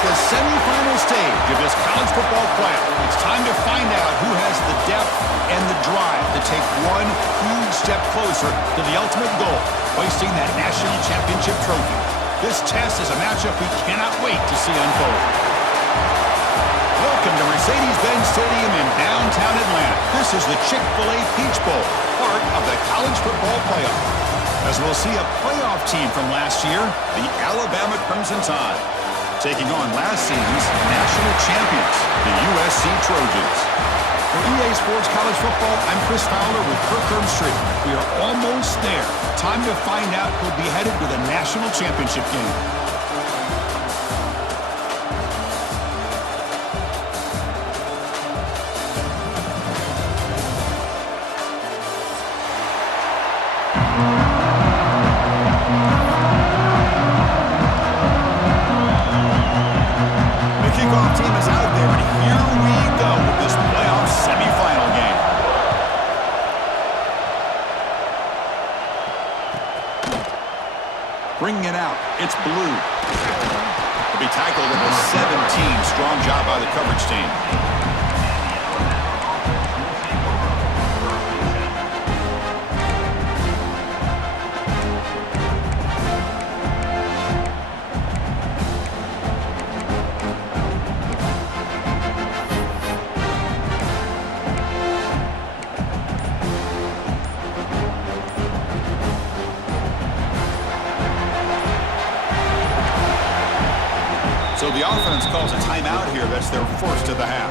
the semifinal stage of this college football playoff. It's time to find out who has the depth and the drive to take one huge step closer to the ultimate goal, hoisting that national championship trophy. This test is a matchup we cannot wait to see unfold. Welcome to Mercedes-Benz Stadium in downtown Atlanta. This is the Chick-fil-A Peach Bowl, part of the college football playoff. As we'll see a playoff team from last year, the Alabama Crimson Tide, taking on last season's national champions, the USC Trojans. For EA Sports College Football, I'm Chris Fowler with Kirk Street. We are almost there. Time to find out who'll be headed to the national championship game. Bringing it out, it's Blue. He'll be tackled at the 17. Strong job by the coverage team. So the offense calls a timeout here. That's their first of the half.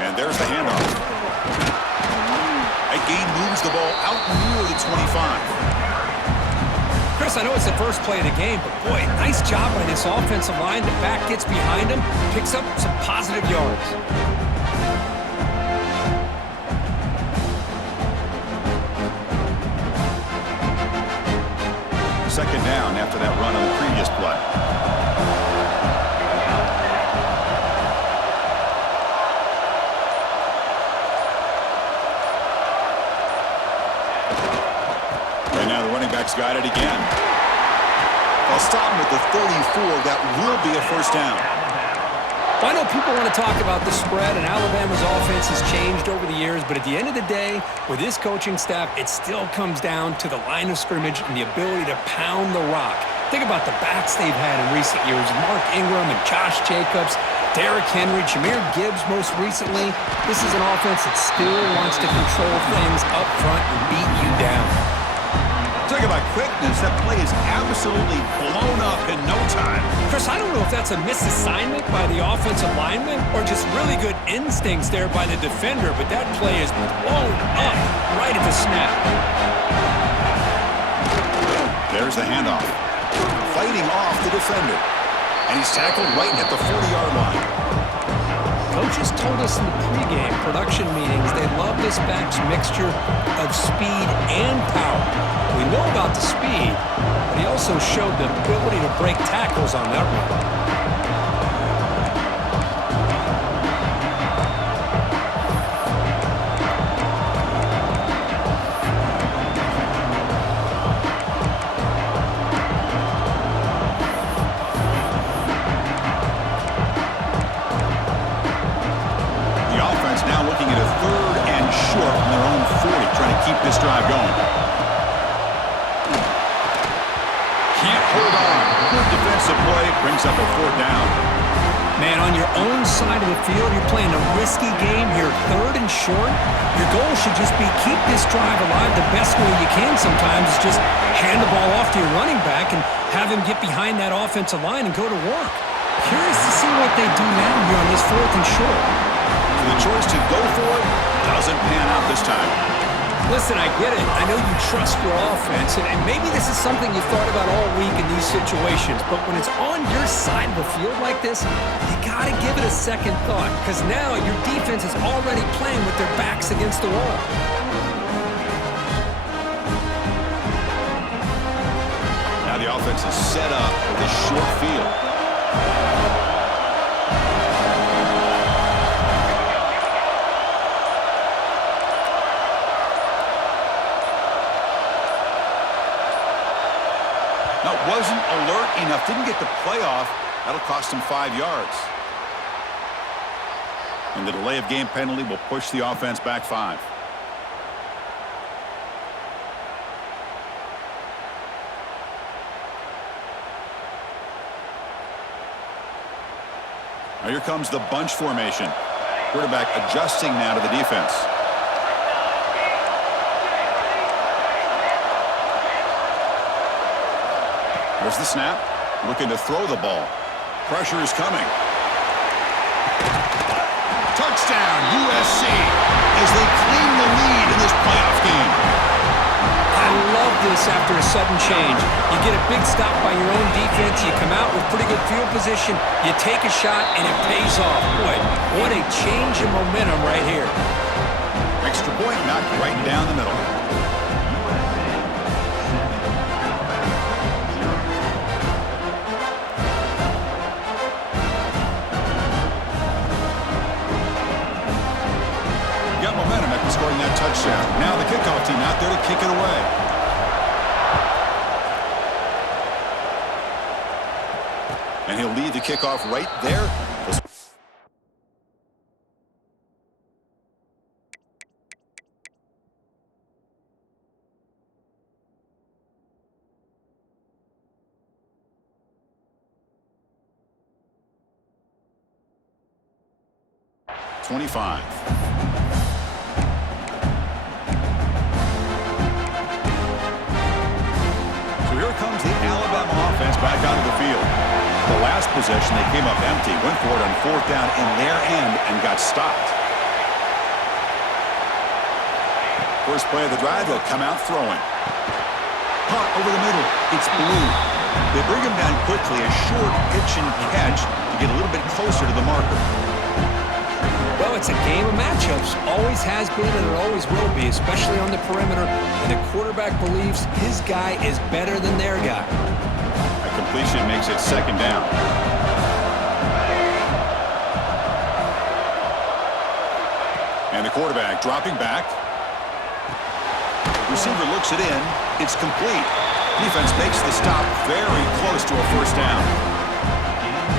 And there's the handoff. That gain moves the ball out near the 25. Chris, I know it's the first play of the game, but boy, nice job by this offensive line. The back gets behind him, picks up some positive yards. Second down after that run on the previous play. Back's got it again. I'll stop him at the 34. That will be a first down. I know people want to talk about the spread, and Alabama's offense has changed over the years, but at the end of the day, with this coaching staff, it still comes down to the line of scrimmage and the ability to pound the rock. Think about the backs they've had in recent years. Mark Ingram and Josh Jacobs, Derrick Henry, Jahmyr Gibbs most recently. This is an offense that still wants to control things up front and beat you down. Talk about quickness. That play is absolutely blown up in no time. Chris, I don't know if that's a misassignment by the offensive lineman or just really good instincts there by the defender, but that play is blown up right at the snap. There's the handoff. Fighting off the defender. And he's tackled right at the 40-yard line. Coaches told us in the pregame production meetings they love this back's mixture of speed and power. We know about the speed, but he also showed the ability to break tackles on that run. This drive going. Can't hold on. Good defensive play. Brings up a fourth down. Man, on your own side of the field, you're playing a risky game here. Third and short. Your goal should just be keep this drive alive the best way you can sometimes is just hand the ball off to your running back and have him get behind that offensive line and go to work. Curious to see what they do now here on this fourth and short. The choice to go for it doesn't pan out this time. Listen, I get it. I know you trust your offense, and maybe this is something you thought about all week in these situations, but when it's on your side of the field like this, you got to give it a second thought, because now your defense is already playing with their backs against the wall. Now the offense is set up with a short field. Now, wasn't alert enough, didn't get the playoff. That'll cost him 5 yards. And the delay of game penalty will push the offense back 5. Now here comes the bunch formation. Quarterback adjusting now to the defense. There's the snap. Looking to throw the ball. Pressure is coming. Touchdown, USC, as they claim the lead in this playoff game. I love this after a sudden change. You get a big stop by your own defense. You come out with pretty good field position. You take a shot, and it pays off. Boy, what a change in momentum right here. Extra point knocked right down the middle. Momentum after scoring that touchdown. Now the kickoff team out there to kick it away. And he'll lead the kickoff right there. .25. Here comes the Alabama offense back out of the field. The last possession, they came up empty, went for it on 4th down in their end, and got stopped. First play of the drive, they'll come out throwing. Punt over the middle. It's blue. They bring him down quickly, a short pitch and catch to get a little bit closer to the marker. Well, it's a game of matchups. Always has been and it always will be, especially on the perimeter. And the quarterback believes his guy is better than their guy. A completion makes it 2nd down. And the quarterback dropping back. Receiver looks it in. It's complete. Defense makes the stop very close to a 1st down.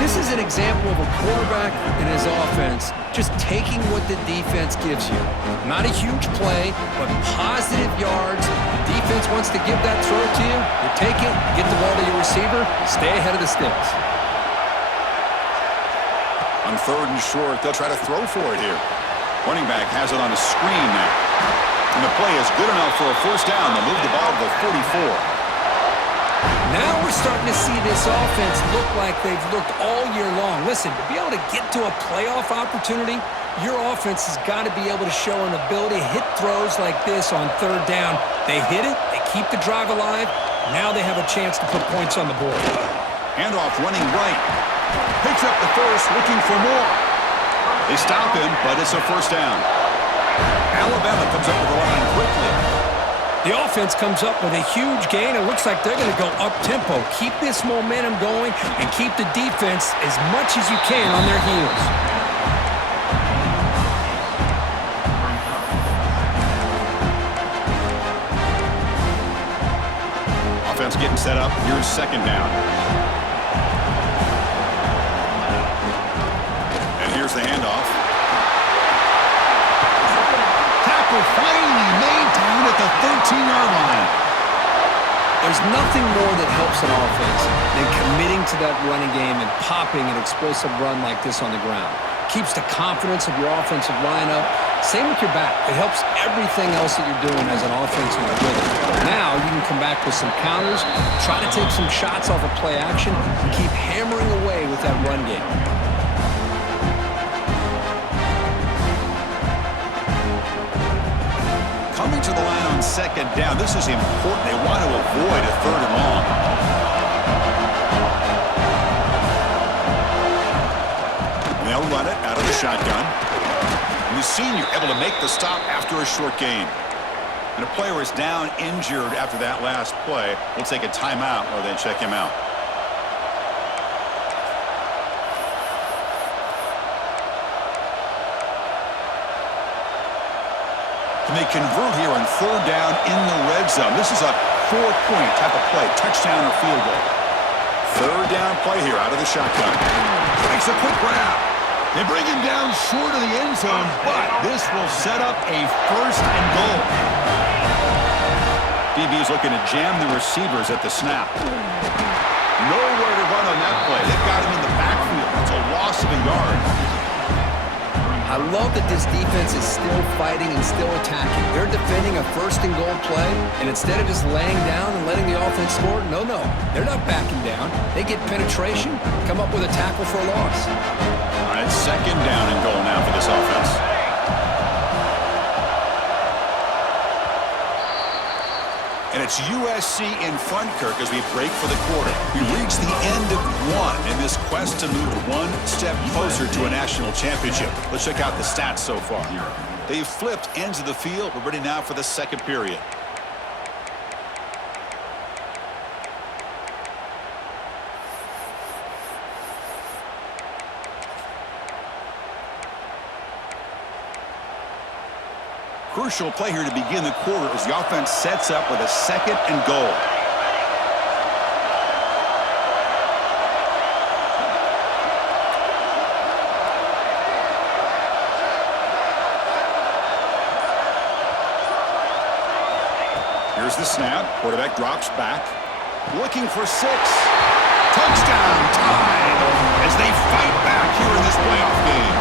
This is an example of a quarterback and his offense just taking what the defense gives you. Not a huge play, but positive yards. The defense wants to give that throw to you. You take it, get the ball to your receiver, stay ahead of the sticks. On 3rd and short, they'll try to throw for it here. Running back has it on a screen now. And the play is good enough for a 1st down. They'll move the ball to the 44. Now we're starting to see this offense look like they've looked all year long. Listen, to be able to get to a playoff opportunity, your offense has got to be able to show an ability to hit throws like this on 3rd down. They hit it, they keep the drive alive. Now they have a chance to put points on the board. Handoff running right. Picks up the first, looking for more. They stop him, but it's a 1st down. Alabama comes up with the line quickly. The offense comes up with a huge gain. It looks like they're going to go up-tempo. Keep this momentum going and keep the defense as much as you can on their heels. Offense getting set up. Here's 2nd down. And here's the handoff. Tackle finally made down at the 13-yard line. There's nothing more that helps an offense than committing to that running game and popping an explosive run like this on the ground. Keeps the confidence of your offensive lineup. Same with your back. It helps everything else that you're doing as an offensive rhythm. Now you can come back with some counters, try to take some shots off of play action, and keep hammering away with that run game. Coming to the line on second down. This is important. They want to avoid a third and long. And they'll run it out of the shotgun. And the senior able to make the stop after a short gain. And a player is down injured after that last play. We'll take a timeout while they check him out. And they convert here on third down in the red zone. This is a 4-point type of play, touchdown or field goal. Third down play here out of the shotgun. Makes a quick grab. They bring him down short of the end zone, but this will set up a first and goal. DB's looking to jam the receivers at the snap. Nowhere to run on that play. They've got him in the backfield. It's a loss of a yard. I love that this defense is still fighting and still attacking. They're defending a first and goal play, and instead of just laying down and letting the offense score, no, they're not backing down. They get penetration, come up with a tackle for a loss. All right, second down and goal now for this offense. And it's USC in front, Kirk, as we break for the quarter. We reach the end of one in this quest to move one step closer to a national championship. Let's check out the stats so far. They've flipped ends of the field. We're ready now for the second period. Crucial play here to begin the quarter as the offense sets up with a second and goal. Here's the snap. Quarterback drops back. Looking for 6. Touchdown tied as they fight back here in this playoff game.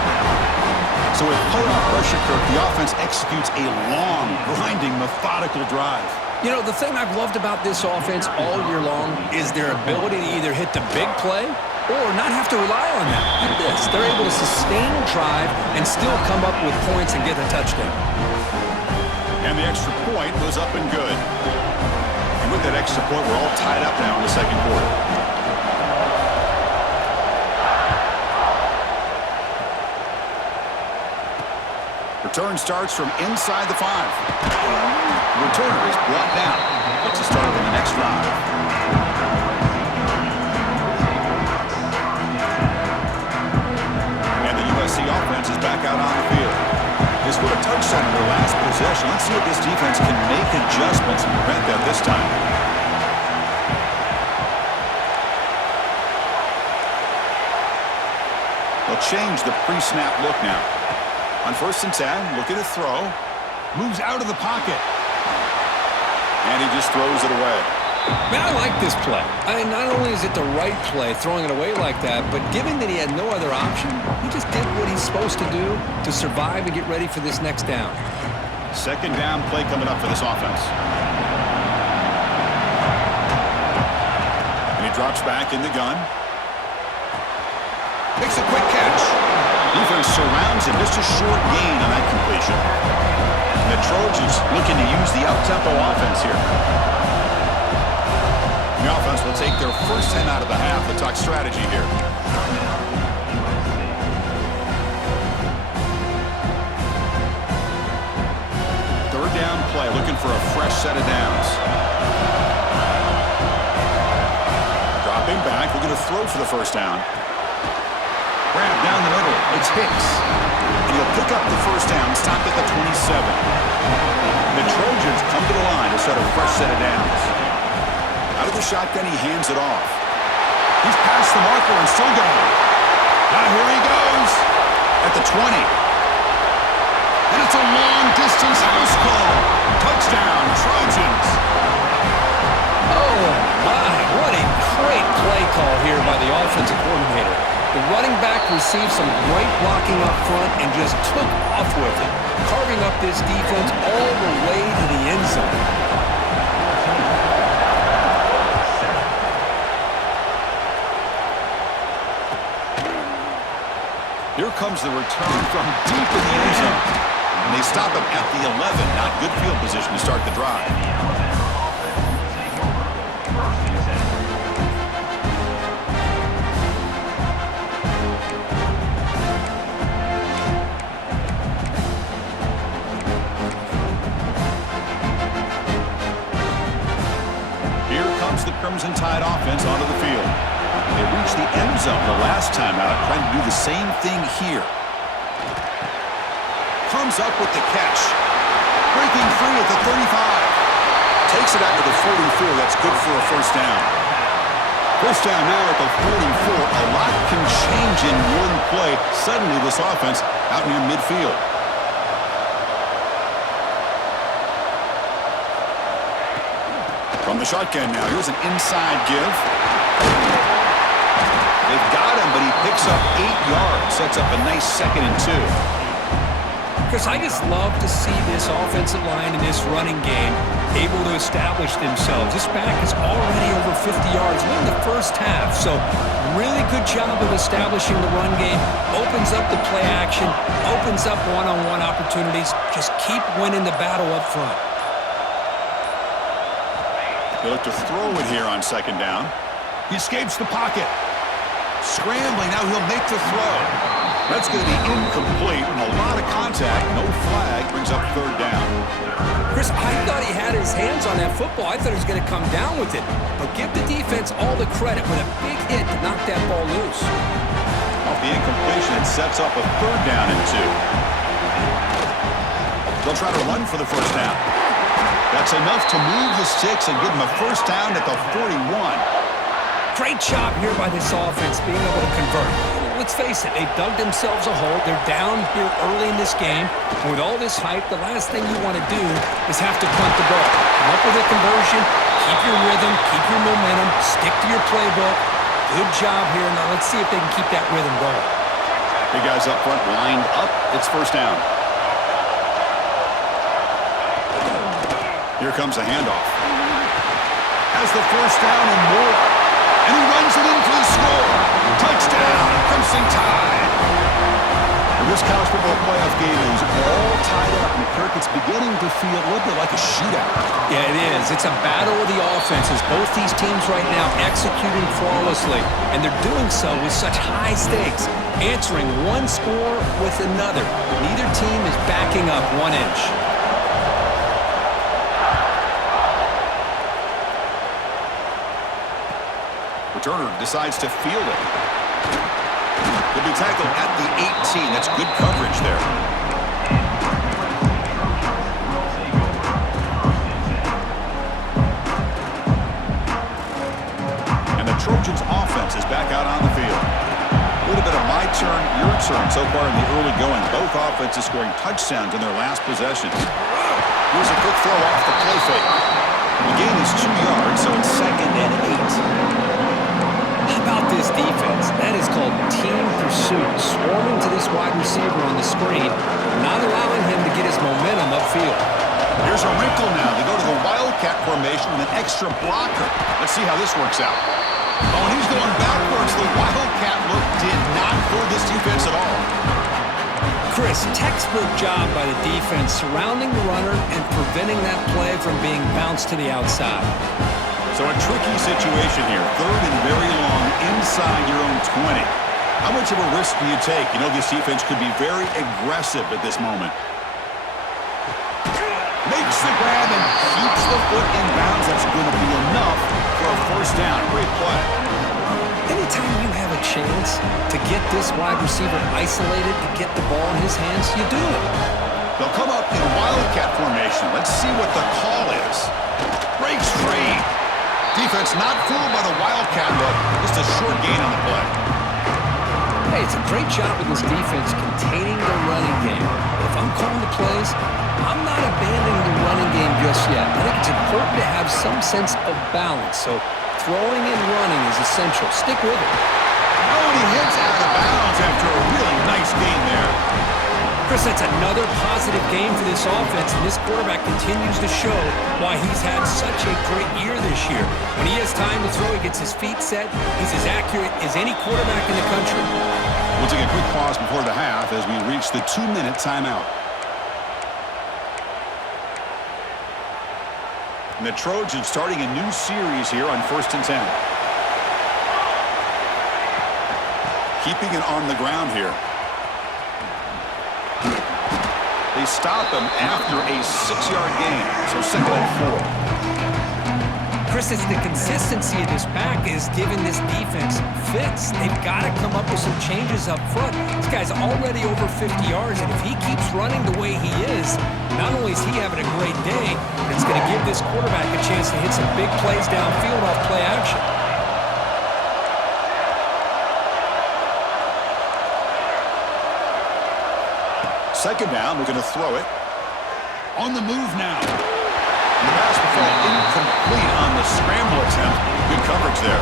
So with playoff pressure, Kirk, the offense executes a long, grinding, methodical drive. You know, the thing I've loved about this offense all year long is their ability to either hit the big play or not have to rely on that. Like this, they're able to sustain a drive and still come up with points and get a touchdown. And the extra point was up and good. And with that extra point, we're all tied up now in the second quarter. Return starts from inside the 5. The returner is brought down. Gets a start on the next drive. And the USC offense is back out on the field. They scored a touchdown in their last possession. Let's see if this defense can make adjustments and prevent that this time. They'll change the pre-snap look now. On 1st and 10, looking to throw. Moves out of the pocket. And he just throws it away. Man, I like this play. Not only is it the right play, throwing it away like that, but given that he had no other option, he just did what he's supposed to do to survive and get ready for this next down. Second down play coming up for this offense. And he drops back in the gun. Makes a quick catch. Defense surrounds him. Just a short gain on that completion. And the Trojans looking to use the up-tempo offense here. The offense will take their first 10 out of the half. We'll talk strategy here. Third down play, looking for a fresh set of downs. Dropping back, looking to throw for the first down. Grab down the middle. It's Hicks. And he'll pick up the first down, stop at the 27. The Trojans come to the line to set a fresh set of downs. Out of the shotgun, he hands it off. He's past the marker and still going. Now here he goes at the 20. And it's a long-distance house call. Touchdown, Trojans. Oh, my. What a great play call here by the offensive coordinator. The running back received some great blocking up front and just took off with it, carving up this defense all the way to the end zone. Here comes the return from deep in the end zone. And they stop him at the 11. Not good field position to start the drive. Here comes the Crimson Tide offense onto the field. They reached the end zone the last time out, trying to do the same thing here. Comes up with the catch. Breaking free at the 35. Takes it out to the 44. That's good for a first down. First down now at the 44. A lot can change in one play. Suddenly this offense out near midfield. From the shotgun now, here's an inside give. They've got him, but he picks up 8 yards. Sets up a nice 2nd and 2. Chris, I just love to see this offensive line in this running game able to establish themselves. This back is already over 50 yards. We're in the first half, so really good job of establishing the run game. Opens up the play action, opens up one-on-one opportunities. Just keep winning the battle up front. He'll look to throw it here on 2nd down. He escapes the pocket. Scrambling, now he'll make the throw. That's going to be incomplete and a lot of contact. No flag, brings up 3rd down. Chris, I thought he had his hands on that football. I thought he was going to come down with it. But give the defense all the credit with a big hit to knock that ball loose. Off the incompletion, it sets up a 3rd down and 2. They'll try to run for the first down. That's enough to move the sticks and give them a first down at the 41. Great job here by this offense being able to convert. Let's face it, they dug themselves a hole. They're down here early in this game. And with all this hype, the last thing you want to do is have to punt the ball. Come up with a conversion, keep your rhythm, keep your momentum, stick to your playbook. Good job here. Now let's see if they can keep that rhythm going. Big guys up front lined up. It's first down. Here comes a handoff. Has the first down and more. And he runs it in for the score. Touchdown, Crimson Tide. And this college football playoff game is all tied up. And Kirk, it's beginning to feel a little bit like a shootout. Yeah, it is. It's a battle of the offenses. Both these teams right now executing flawlessly. And they're doing so with such high stakes. Answering one score with another. Neither team is backing up 1 inch. Returner decides to field it. He'll be tackled at the 18. That's good coverage there. And the Trojans' offense is back out on the field. A little bit of my turn, your turn so far in the early going. Both offenses scoring touchdowns in their last possessions. Here's a quick throw off the play fake. The gain is 2 yards, so it's 2nd and 8. How about this defense? That is called team pursuit. Swarming to this wide receiver on the screen, not allowing him to get his momentum upfield. Here's a wrinkle now. They go to the Wildcat formation with an extra blocker. Let's see how this works out. Oh, and he's going backwards. The Wildcat look did not fool this defense at all. Chris, textbook job by the defense surrounding the runner and preventing that play from being bounced to the outside. So a tricky situation here. 3rd and very long inside your own 20. How much of a risk do you take? You know this defense could be very aggressive at this moment. Makes the grab and keeps the foot in bounds. That's going to be enough for a first down. Great play. Anytime you have a chance to get this wide receiver isolated, to get the ball in his hands, you do it. They'll come up in Wildcat formation. Let's see what the call is. Breaks free. Defense not fooled by the Wildcat look. Just a short gain on the play. Hey, it's a great job of this defense containing the running game. If I'm calling the plays, I'm not abandoning the running game just yet. I think it's important to have some sense of balance. So throwing and running is essential. Stick with it. Oh, and he hits out of bounds after a really nice gain there. Chris, that's another positive game for this offense, and this quarterback continues to show why he's had such a great year this year. When he has time to throw, he gets his feet set. He's as accurate as any quarterback in the country. We'll take a quick pause before the half as we reach the 2-minute timeout. And the Trojans starting a new series here on 1st and 10. Keeping it on the ground here. They stop him after a 6-yard gain. So 2nd and 4. Chris, it's the consistency of this pack is giving this defense fits. They've got to come up with some changes up front. This guy's already over 50 yards, and if he keeps running the way he is, not only is he having a great day, but it's going to give this quarterback a chance to hit some big plays downfield off play action. Second down, we're going to throw it. On the move now. And the pass will fall incomplete on the scramble attempt. Good coverage there.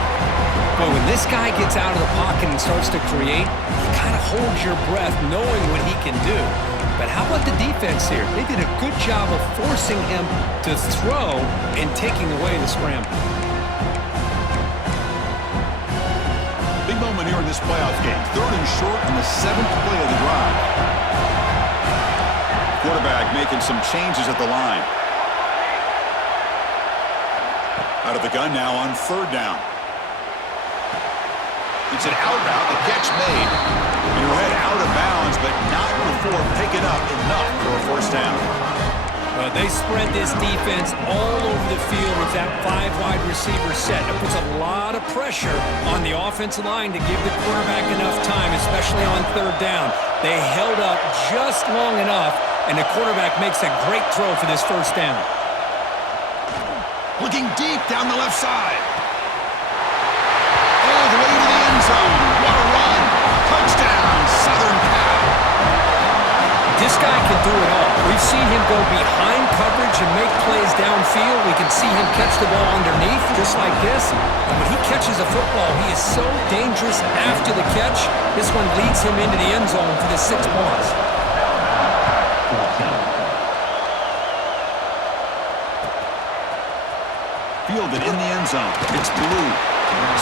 But when this guy gets out of the pocket and starts to create, you kind of hold your breath knowing what he can do. But how about the defense here? They did a good job of forcing him to throw and taking away the scramble. Big moment here in this playoff game. 3rd and short on the 7th play of the drive. Quarterback making some changes at the line. Out of the gun now on 3rd down. It's an out route, the catch made. And he'll head out of bounds, but not before picking up enough for a 1st down. Well, they spread this defense all over the field with that 5-wide receiver set. It puts a lot of pressure on the offensive line to give the quarterback enough time, especially on 3rd down. They held up just long enough, and the quarterback makes a great throw for this 1st down. Looking deep down the left side. All the way to the end zone. What a run. Touchdown, Southern Cal. This guy can do it all. We've seen him go behind coverage and make plays downfield. We can see him catch the ball underneath, just like this. And when he catches a football, he is so dangerous after the catch. This one leads him into the end zone for the 6 points. Fielded in the end zone. It's Blue.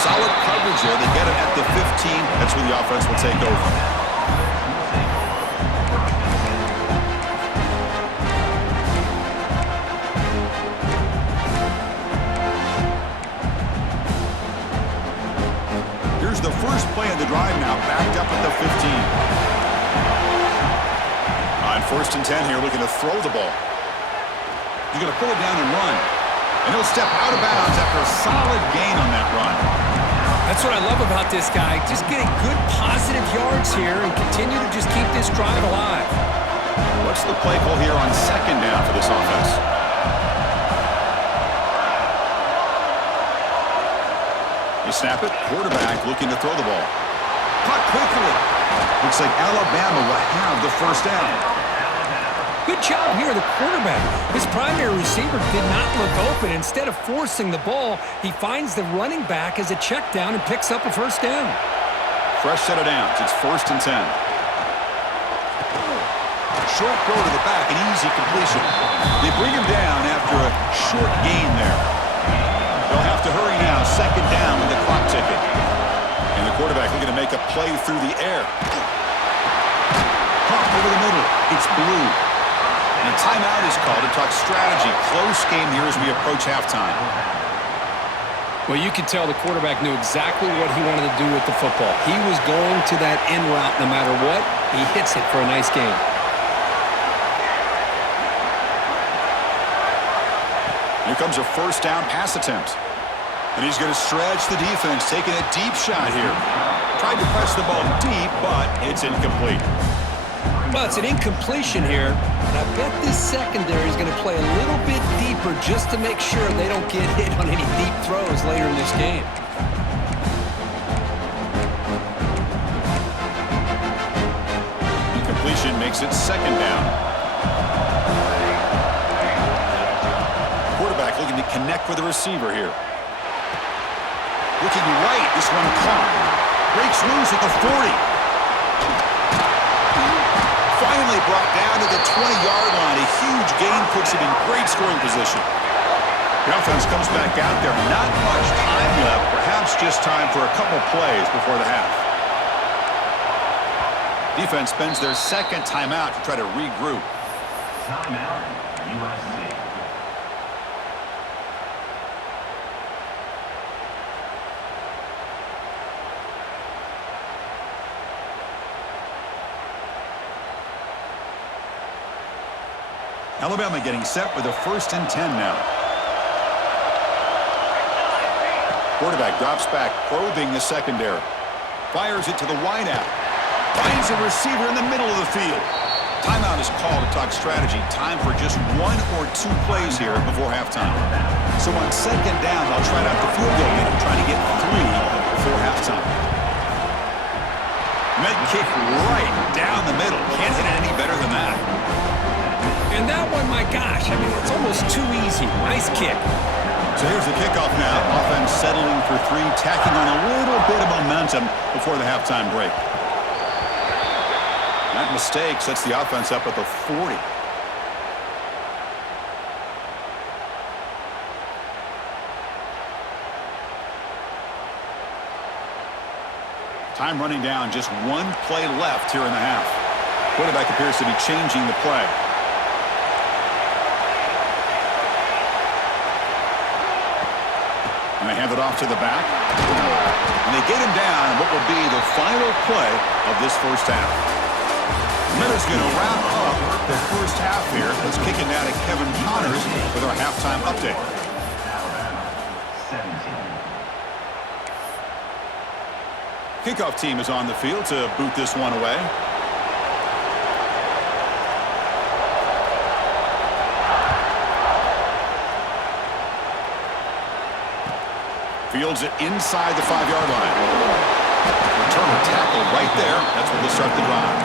Solid coverage there. They get it at the 15. That's where the offense will take over. Here's the first play of the drive now, backed up at the 15. On 1st and 10 here, looking to throw the ball. He's going to pull it down and run. And he'll step out of bounds after a solid gain on that run. That's what I love about this guy. Just getting good positive yards here and continue to just keep this drive alive. What's the play call here on 2nd down for this offense? You snap it. Quarterback looking to throw the ball. Caught quickly. Looks like Alabama will have the 1st down. Good job here, the quarterback. His primary receiver did not look open. Instead of forcing the ball, he finds the running back as a check down and picks up a 1st down. Fresh set of downs. It's 1st and 10. Short throw to the back, an easy completion. They bring him down after a short gain there. They'll have to hurry now. 2nd down with the clock ticking. And the quarterback looking to make a play through the air. Pump over the middle. It's Blue. And a timeout is called to talk strategy. Close game here as we approach halftime. Well, you could tell the quarterback knew exactly what he wanted to do with the football. He was going to that in route no matter what. He hits it for a nice game. Here comes a 1st down pass attempt. And he's going to stretch the defense, taking a deep shot here. Tried to press the ball deep, but it's incomplete. Well, it's an incompletion here, and I bet this secondary is going to play a little bit deeper just to make sure they don't get hit on any deep throws later in this game. Incompletion makes it 2nd down. Quarterback looking to connect with the receiver here. Looking right, this one caught. Breaks loose at the 40. Finally brought down to the 20-yard line. A huge gain puts him in great scoring position. The offense comes back out there. Not much time left. Perhaps just time for a couple plays before the half. Defense spends their 2nd timeout to try to regroup. Timeout, USC. Alabama getting set with a 1st and 10 now. Quarterback drops back, probing the secondary. Fires it to the wideout. Finds a receiver in the middle of the field. Timeout is called to talk strategy. Time for just 1 or 2 plays here before halftime. So on 2nd down, they'll try out the field goal unit, trying to get 3 before halftime. Med kick right down the middle. Can't hit it any better than that. And that one, my gosh, I mean, it's almost too easy. Nice kick. So here's the kickoff now. Offense settling for 3, tacking on a little bit of momentum before the halftime break. That mistake sets the offense up at the 40. Time running down, just 1 play left here in the half. Quarterback appears to be changing the play. And they hand it off to the back. And they get him down in what will be the final play of this first half. Miller's going to wrap up the first half here. Let's kick it down to Kevin Connors with our halftime update. Kickoff team is on the field to boot this one away. Fields it inside the 5-yard line. Return a tackle right there. That's where they start the drive.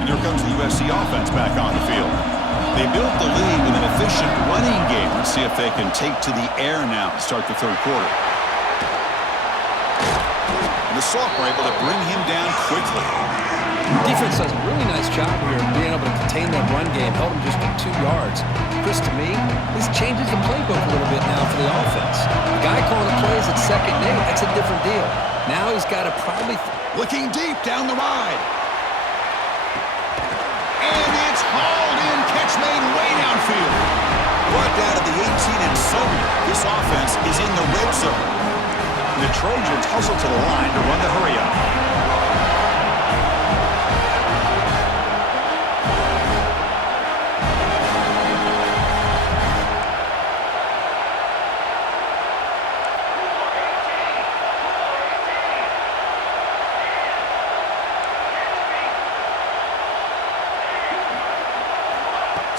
And here comes the USC offense back on the field. They built the lead with an efficient running game. Let's see if they can take to the air now to start the 3rd quarter. And the Soft were able to bring him down quickly. Defense does a really nice job here of being able to contain that run game, held him just to 2 yards. Chris, to me, this changes the playbook a little bit now for the offense. The guy calling the plays at 2nd and 8, that's a different deal. Now he's got to probably... Looking deep down the ride. And it's hauled in. Catch made way downfield. Brought down to the 18, and suddenly this offense is in the red zone. And the Trojans hustle to the line to run the hurry-up.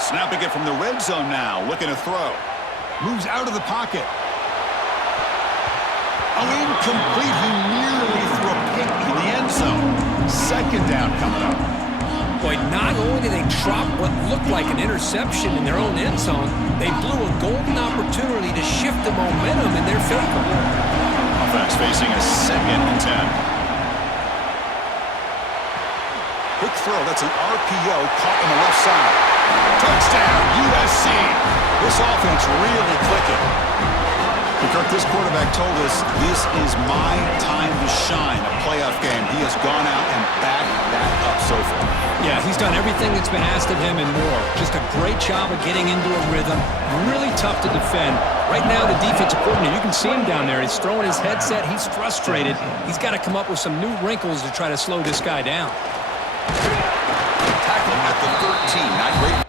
Snapping it from the red zone now, looking to throw. Moves out of the pocket. Oh, incomplete. He nearly threw a pick in the end zone. 2nd down coming up. Boy, not only did they drop what looked like an interception in their own end zone, they blew a golden opportunity to shift the momentum in their favor. Offense facing a 2nd and 10. Quick throw. That's an RPO caught on the left side. Touchdown, USC. This offense really clicking. Kirk, this quarterback told us this is my time to shine, a playoff game. He has gone out and backed that up so far. Yeah, he's done everything that's been asked of him and more. Just a great job of getting into a rhythm. Really tough to defend. Right now, the defensive coordinator, you can see him down there. He's throwing his headset. He's frustrated. He's got to come up with some new wrinkles to try to slow this guy down. Tackle at the 13. Not great.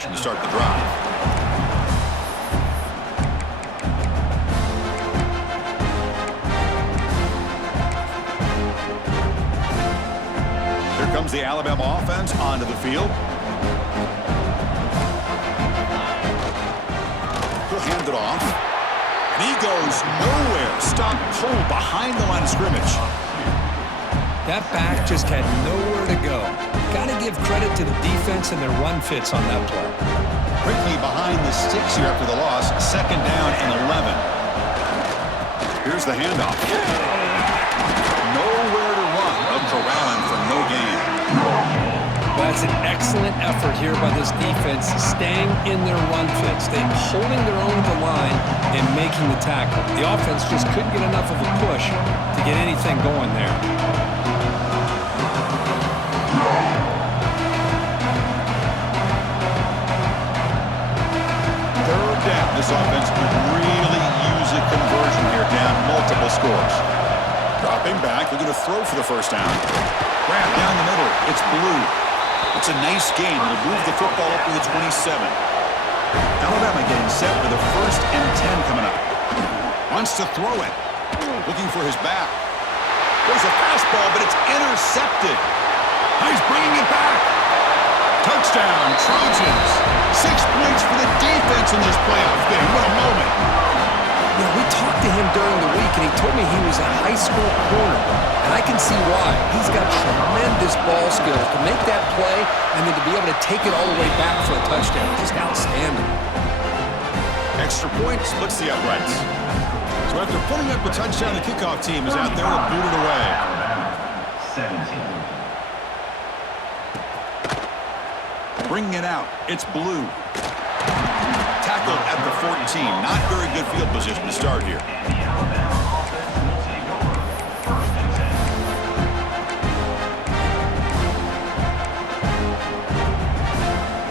To start the drive. Here comes the Alabama offense onto the field. He'll hand it off. And And he goes nowhere. Stop cold behind the line of scrimmage. That back just had nowhere to go. Got to give credit to the defense and their run fits on that play. Quickly behind the sticks here after the loss. 2nd down and 11. Here's the handoff. Nowhere to run. They'll corral him for no gain. That's an excellent effort here by this defense, staying in their run fits. They're holding their own at the line and making the tackle. The offense just couldn't get enough of a push to get anything going there. This offense could really use a conversion here, down multiple scores. Dropping back, looking to throw for the first down. Grab down the middle. It's Blue. It's a nice game. It'll move the football up to the 27. Alabama getting set with a 1st and 10 coming up. Wants to throw it. Looking for his back. There's a fastball, but it's intercepted. He's bringing it back. Touchdown, Trojans. 6 points for the defense in this playoff game. What a moment. Yeah, we talked to him during the week, and he told me he was a high school corner. And I can see why. He's got tremendous ball skills to make that play and then to be able to take it all the way back for a touchdown. Just outstanding. Extra point splits the uprights. So after putting up a touchdown, the kickoff team is out there to boot it away. 17. Bringing it out. It's Blue. Tackled at the 14. Not very good field position to start here.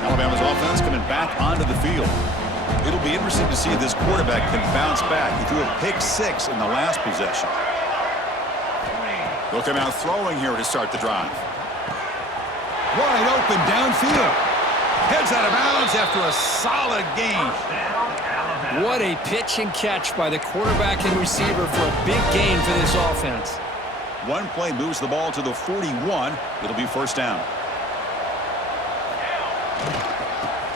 Alabama's offense coming back onto the field. It'll be interesting to see if this quarterback can bounce back. He threw a pick-6 in the last possession. They'll come out throwing here to start the drive. Wide open downfield. Heads out of bounds after a solid gain. What a pitch and catch by the quarterback and receiver for a big gain for this offense. One play moves the ball to the 41. It'll be 1st down.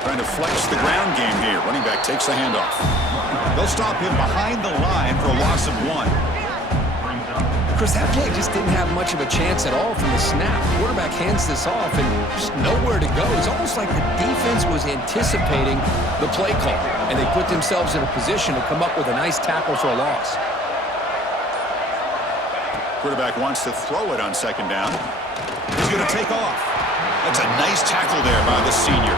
Trying to flex the ground game here. Running back takes the handoff. They'll stop him behind the line for a loss of 1. Chris, that play just didn't have much of a chance at all from the snap. Quarterback hands this off and just nowhere to go. It's almost like the defense was anticipating the play call, and they put themselves in a position to come up with a nice tackle for a loss. Quarterback wants to throw it on 2nd down. He's going to take off. That's a nice tackle there by the senior.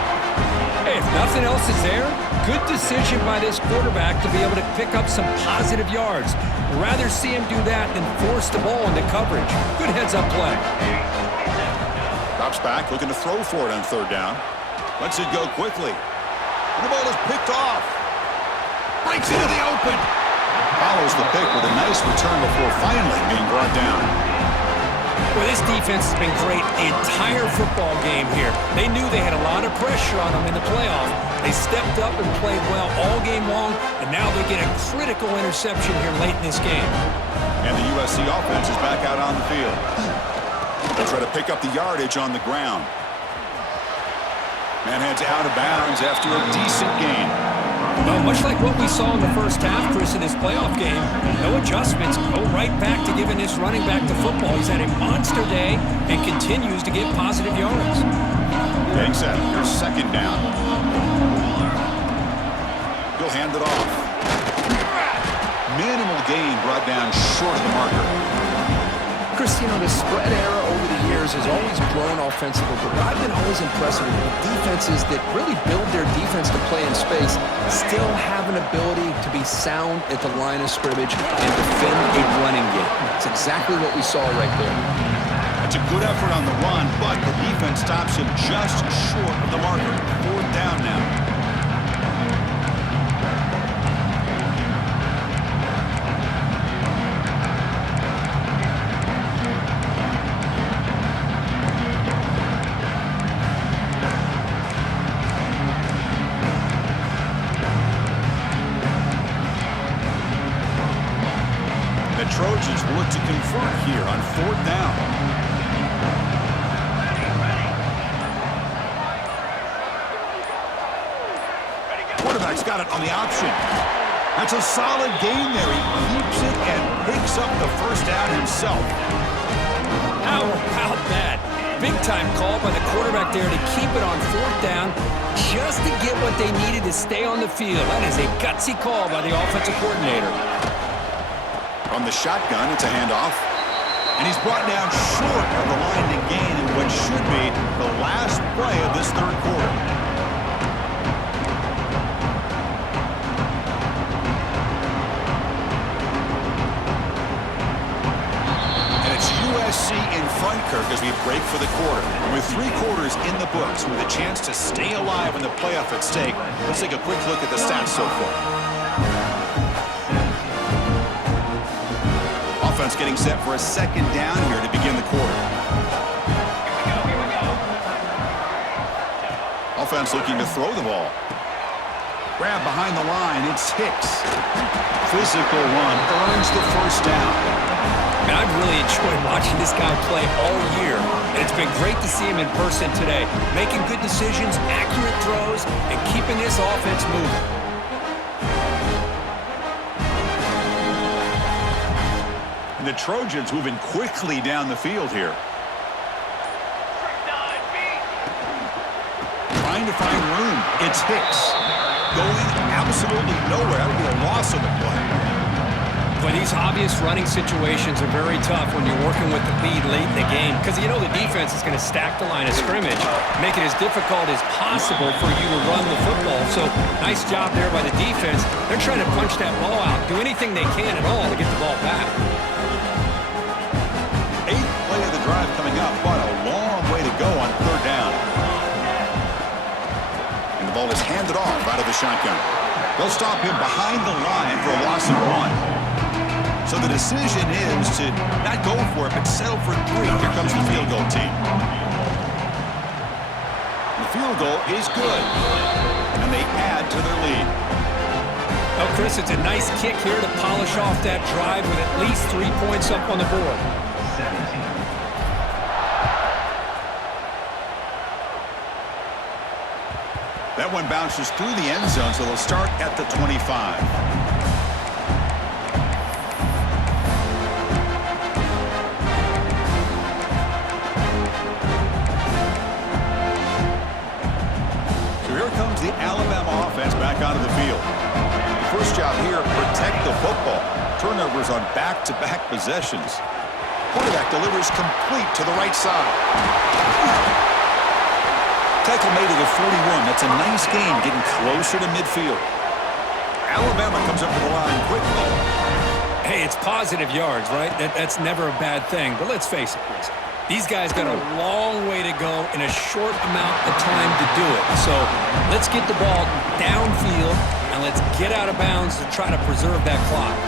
Hey, if nothing else is there, good decision by this quarterback to be able to pick up some positive yards. Rather see him do that than force the ball into coverage. Good heads-up play. Drops back, looking to throw for it on 3rd down. Lets it go quickly. And the ball is picked off. Breaks into the open. Follows the pick with a nice return before finally being brought down. Well, this defense has been great the entire football game here. They knew they had a lot of pressure on them in the playoff. They stepped up and played well all game long, and now they get a critical interception here late in this game. And the USC offense is back out on the field. They'll try to pick up the yardage on the ground. Man heads out of bounds after a decent gain. Well, much like what we saw in the first half, Chris, in this playoff game, no adjustments. Go right back to giving this running back the football. He's had a monster day and continues to get positive yards. Getting set. Here's 2nd down. He'll hand it off. Minimal gain brought down short of the marker. Chris, you know, the spread era over the years has always grown offensively, but what I've been always impressed with defenses that really build their defense to play in space still have an ability to be sound at the line of scrimmage and defend a running game. It's exactly what we saw right there. That's a good effort on the run, but the defense stops him just short of the marker. 4th down now. Trojans will look to convert here on 4th down. Quarterback's got it on the option. That's a solid gain there. He keeps it and picks up the first down himself. How about that? Big-time call by the quarterback there to keep it on fourth down just to get what they needed to stay on the field. That is a gutsy call by the offensive coordinator. From the shotgun, it's a handoff. And he's brought down short of the line to gain in what should be the last play of this third quarter. USC in front, Kirk, as we break for the quarter. And with 3 quarters in the books, with a chance to stay alive in the playoff at stake, let's take a quick look at the stats so far. Offense getting set for a second down here to begin the quarter. Offense looking to throw the ball. Grab behind the line, it's Hicks. Physical run, earns the first down. I've really enjoyed watching this guy play all year, and it's been great to see him in person today, making good decisions, accurate throws, and keeping this offense moving. And the Trojans moving quickly down the field here. Trying to find room. It's Hicks. Going absolutely nowhere. That would be a loss on the play. But these obvious running situations are very tough when you're working with the lead late in the game because you know the defense is going to stack the line of scrimmage, make it as difficult as possible for you to run the football. So nice job there by the defense. They're trying to punch that ball out, do anything they can at all to get the ball back. 8th play of the drive coming up, but a long way to go on third down. And the ball is handed off out of the shotgun. They'll stop him behind the line for a loss of 1. So the decision is to not go for it, but settle for 3. Here comes the field goal team. The field goal is good, and they add to their lead. Oh, Chris, it's a nice kick here to polish off that drive with at least 3 points up on the board. 17. That one bounces through the end zone, so they'll start at the 25. The Alabama offense back onto the field. The first job here, protect the football. Turnovers on back-to-back possessions. Quarterback delivers complete to the right side. Tackle made at the 41. That's a nice gain, getting closer to midfield. Alabama comes up to the line quickly. Hey, it's positive yards, right? That's never a bad thing. But let's face it, Chris. These guys got a long way to go in a short amount of time to do it. So let's get the ball downfield and let's get out of bounds to try to preserve that clock.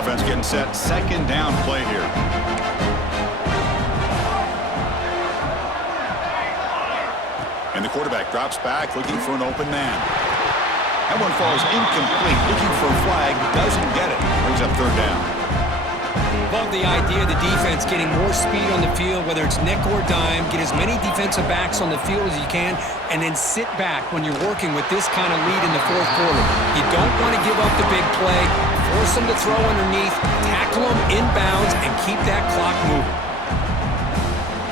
Offense getting set. Second down play here. And the quarterback drops back looking for an open man. That one falls incomplete, looking for a flag, doesn't get it. Brings up third down. Love the idea of the defense getting more speed on the field, whether it's nickel or dime, get as many defensive backs on the field as you can, and then sit back when you're working with this kind of lead in the fourth quarter. You don't want to give up the big play, force them to throw underneath, tackle them inbounds, and keep that clock moving.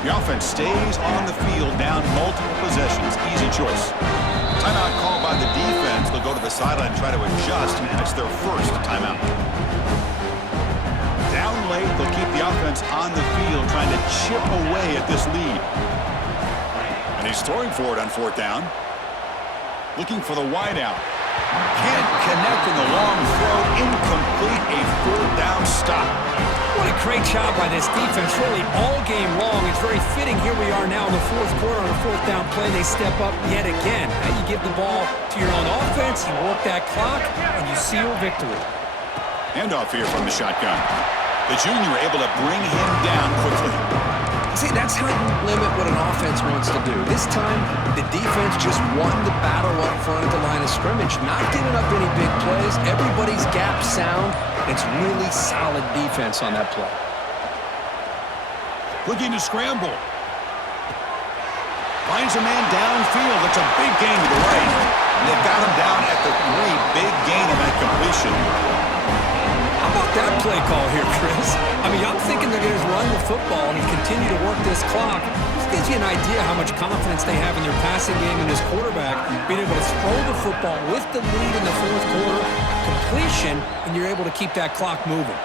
The offense stays on the field, down multiple possessions. Easy choice. Timeout called by the defense. They'll go to the sideline and try to adjust, and it's their first timeout. Down late, they'll keep the offense on the field, trying to chip away at this lead. And he's throwing for it on fourth down. Looking for the wideout. Can't connect in the long throw. Incomplete, a fourth down stop. What a great job by this defense, really all game long. It's very fitting. Here we are now in the fourth quarter on a fourth down play. They step up yet again. Now you give the ball to your own offense, you work that clock, and you seal victory. Handoff here from the shotgun. The junior able to bring him down quickly. See, that's how you limit what an offense wants to do. This time, the defense just won the battle up front at the line of scrimmage, not giving up any big plays. Everybody's gap sound. It's really solid defense on that play. Looking to scramble. Finds a man downfield. It's a big gain to the right. And they've got him down at the 3. Big gain on that completion. How about that play call here, Chris? I mean, I'm thinking they're going to run the football and continue to work this clock. This gives you an idea how much confidence they have in their passing game and this quarterback being able to throw the football with the lead in the fourth quarter, completion, and you're able to keep that clock moving.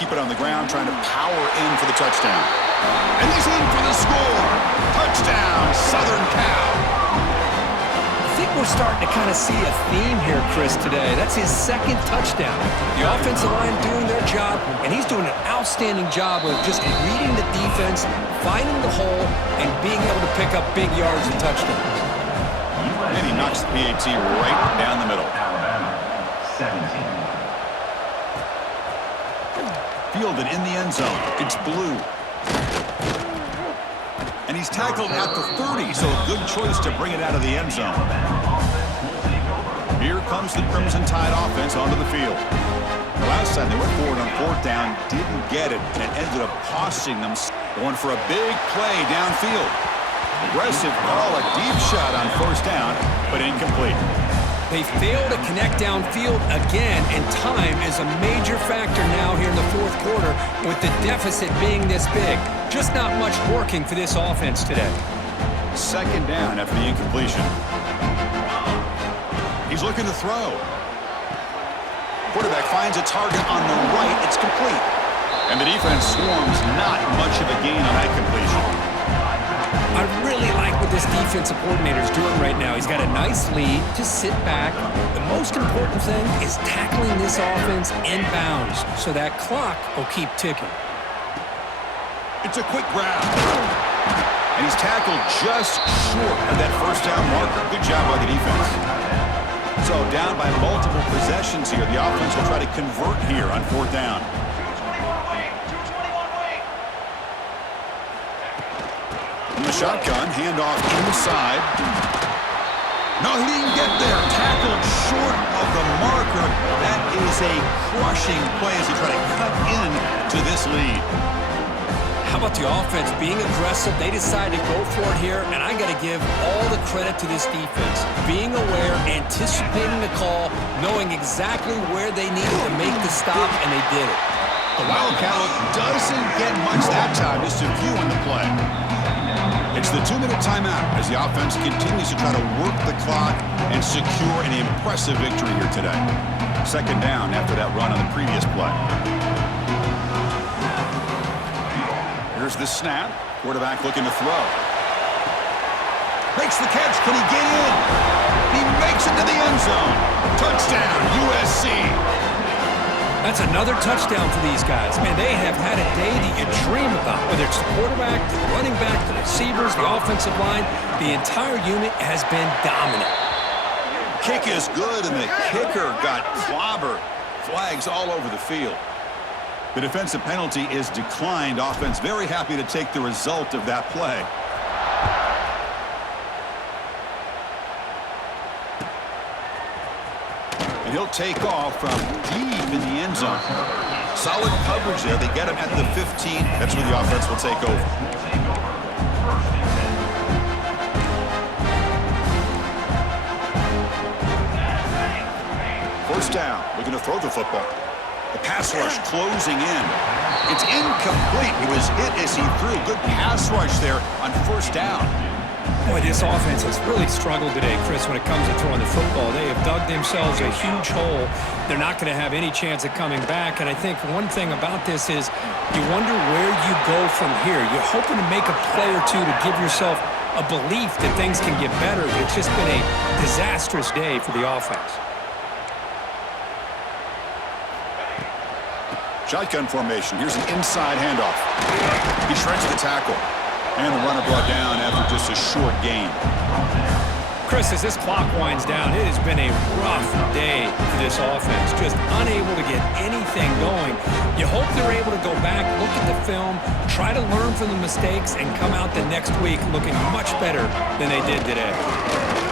Keep it on the ground, trying to power in for the touchdown. And he's in for the score. Touchdown, Southern Cal. I think we're starting to kind of see a theme here, Chris, today. That's his second touchdown. The offensive line doing their job, and he's doing an outstanding job of just reading the defense, finding the hole, and being able to pick up big yards and touchdowns. And he knocks the PAT right down the middle. Alabama, 17. Fielded in the end zone. It's blue. And he's tackled at the 30, so a good choice to bring it out of the end zone. Here comes the Crimson Tide offense onto the field. The last time they went forward on fourth down, didn't get it, and it ended up costing them. Going for a big play downfield. Aggressive call, a deep shot on first down, but incomplete. They fail to connect downfield again, and time is a major factor now here in the fourth quarter with the deficit being this big. Just not much working for this offense today. Second down after the incompletion. He's looking to throw. Quarterback finds a target on the right. It's complete. And the defense swarms, not much of a gain on that completion. I really like what this defensive coordinator is doing right now. He's got a nice lead. Just sit back. The most important thing is tackling this offense inbounds so that clock will keep ticking. It's a quick grab. And he's tackled just short of that first down marker. Good job by the defense. So down by multiple possessions here. The offense will try to convert here on fourth down. In the shotgun, handoff inside. No, he didn't get there. Tackled short of the marker. That is a crushing play as he tried to cut in to this lead. How about the offense being aggressive? They decided to go for it here, and I got to give all the credit to this defense. Being aware, anticipating the call, knowing exactly where they needed to make the stop, and they did it. The Wildcat doesn't get much that time, just a few in the play. It's the 2-minute timeout as the offense continues to try to work the clock and secure an impressive victory here today. Second down after that run on the previous play. Here's the snap. Quarterback looking to throw. Makes the catch. Can he get in? He makes it to the end zone. Touchdown, USC. That's another touchdown for these guys. Man, they have had a day that you dream about. Whether it's the quarterback, the running back, the receivers, the offensive line, the entire unit has been dominant. Kick is good, and the kicker got clobbered. Flags all over the field. The defensive penalty is declined. Offense very happy to take the result of that play. And he'll take off from deep in the end zone. Solid coverage there. They get him at the 15. That's where the offense will take over. First down. Looking to throw the football. The pass rush closing in. It's incomplete. He was hit as he threw. Good pass rush there on first down. Boy, this offense has really struggled today, Chris, when it comes to throwing the football. They have dug themselves a huge hole. They're not going to have any chance of coming back. And I think one thing about this is you wonder where you go from here. You're hoping to make a play or two to give yourself a belief that things can get better. But it's just been a disastrous day for the offense. Shotgun formation. Here's an inside handoff. He shreds the tackle. And the runner brought down after just a short gain. Chris, as this clock winds down, it has been a rough day for this offense. Just unable to get anything going. You hope they're able to go back, look at the film, try to learn from the mistakes, and come out the next week looking much better than they did today.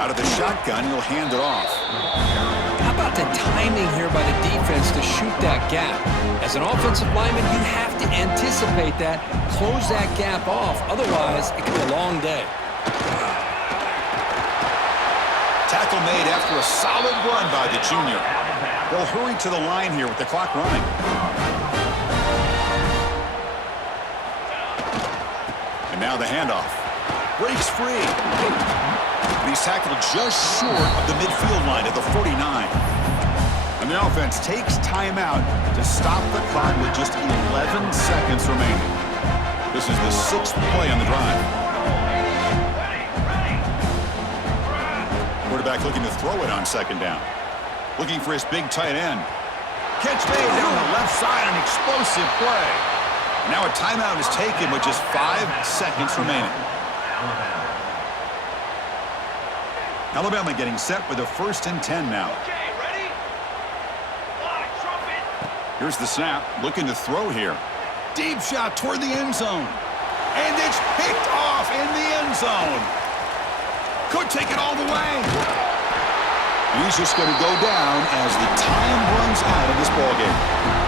Out of the shotgun, he'll hand it off. How about lots of timing here by the defense to shoot that gap. As an offensive lineman, you have to anticipate that, close that gap off. Otherwise, it could be a long day. Tackle made after a solid run by the junior. They'll hurry to the line here with the clock running. And now the handoff. Breaks free. But he's tackled just short of the midfield line at the 49. And the offense takes timeout to stop the clock with just 11 seconds remaining. This is the 6th play on the drive. Quarterback looking to throw it on 2nd down. Looking for his big tight end. Catch made down the left side, an explosive play. Now a timeout is taken with just 5 seconds remaining. Alabama getting set with a 1st and 10 now. Okay, ready? Trumpet. Here's the snap, looking to throw here. Deep shot toward the end zone. And it's picked off in the end zone. Could take it all the way. He's just going to go down as the time runs out of this ballgame.